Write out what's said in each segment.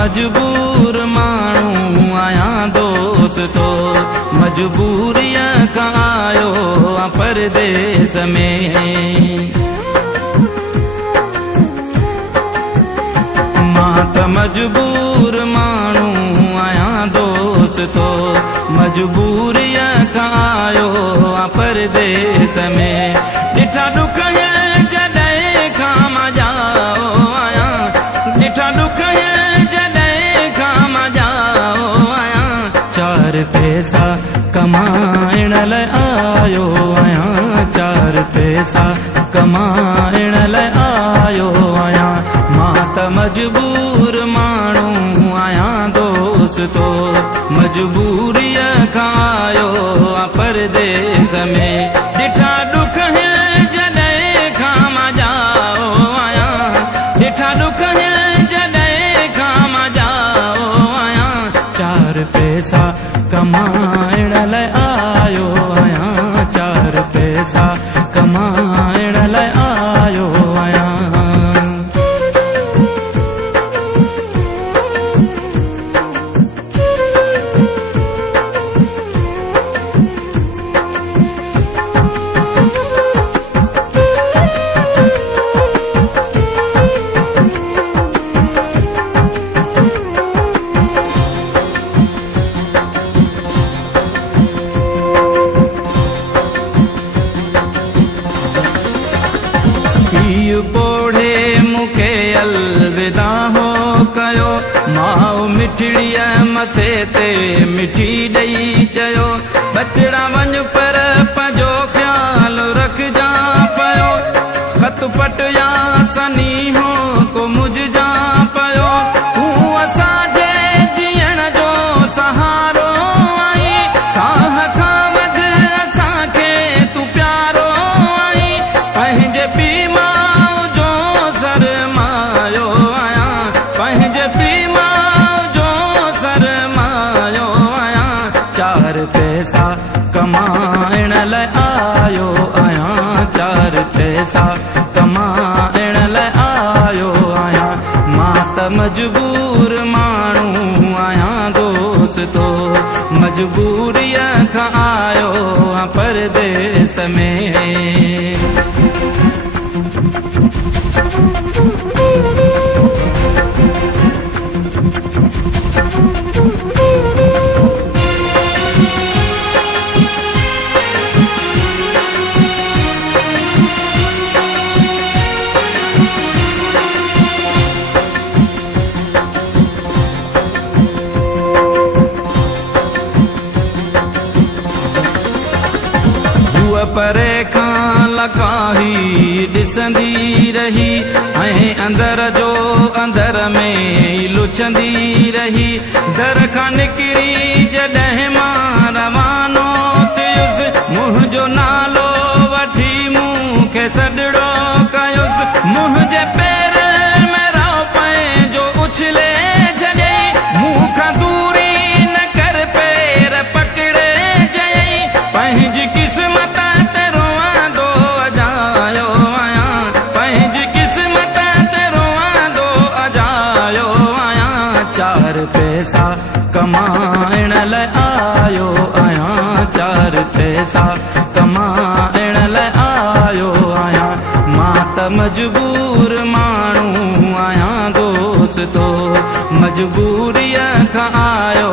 मजबूर माण्हू आहियां दोस्तो, मजबूरीअ खां आयो परदेस में। मां त मजबूर माण्हू आहियां दोस्तो, मजबूरीअ खां आयो परदेस में। ॾिठा ॾुख जॾहिं खां मां जाओ आहियां, ॾिठा ॾुख जॾहिं खां मां जाओ आहियां, चार पैसा कमाइण लाइ आयो आहियां, चार पैसा कमाइण लाइ आयो आहियां। मां त मजबूर माण्हू आहियां दोस्तो, मजबूरीअ खां आयो परदेस में। ॾिठा ॾुख जॾहिं खां मां जाओ आहियां, ॾिठा ॾुख जॾहिं खां मां जाओ आहियां, चार पैसा कमाइण लाइ आयो आहियां, चार पैसा कमाइण लाइ आयो आहियां। पोढ़े मूंखे अलविदा हो कयो, माउ मिठड़ीअ मथे ते मिठी ॾेई चयो, बचड़ा वञ पर पंहिंजो ख़्याल रखजा पयो, ख़त पट या सनी हो को मुझजा पयो, तूं असांजे जीअण जो सहारो आई, साह खां वध असांखे तूं प्यारो आई, पंहिंजे पीउ पैसा कमाइण लाइ आयो आहियां, चार पैसा कमाइण लाइ आयो आहियां। मां त मजबूर माण्हू आहियां दोस्तो, मजबूरीअ खां आयो परदेस में। परे खां लकाही ॾिसंदी रही, ऐं अंदर जो अंदर में लुचंदी रही, दर खां निकिरी जॾहिं मां रवानो थियुसि, मुंहिंजो नालो वठी मूंखे सॾिड़ो कयुसि, मुंहिंजे पेर में रओ पंहिंजो उछले छॾियई, मूंखां दूरी न कर पेर पकड़े चयई, पंहिंजी क़िस्मत चार पैसा कमाइण लाइ आयो आहियां, चार पैसा कमाइण लाइ आयो आहियां। मां त मजबूर माण्हू आहियां दोस्तो, मजबूरीअ खां आयो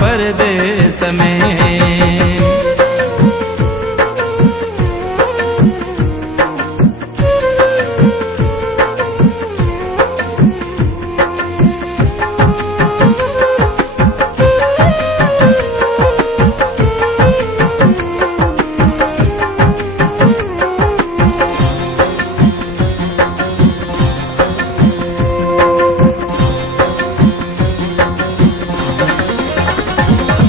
परदेस में।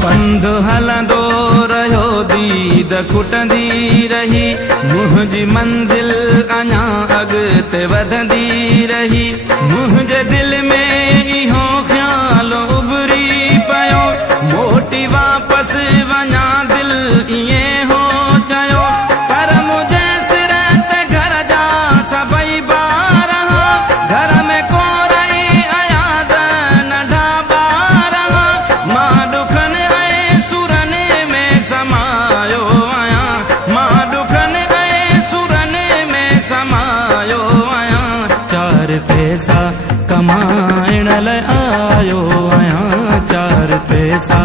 पंधु हलंदो रहियो दीद खुटंदी रही, मुंहिंजी मंज़िल अञा अॻिते वधंदी रही, मुंहिंजे दिल में इहो ख़्याल उभरी पियो, मोटी वापसि वञा दिल ईअं हो चयो, पर मुंहिंजे सिर ते घर जा सभई ॿार, घर में को रही आया न पैसा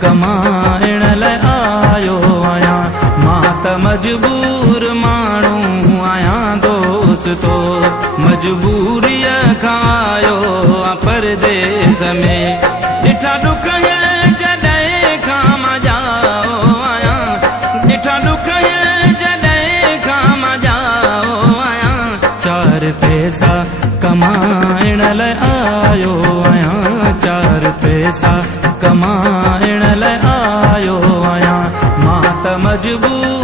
कमाइण लाइ आयो आहियां। मां त मजबूर माण्हू आहियां दोस्तो, मजबूरीअ खां आयो आ परदेस में। ॾिठा ॾुख जॾहिं खां मां जाओ आहियां, ॾिठा ॾुख जॾहिं खां मां जाओ आहियां। चार पैसा कमाइण लाइ आयो आहियां, चार पैसा कमाइण लाइ आयो आहियां। मां त मजबूर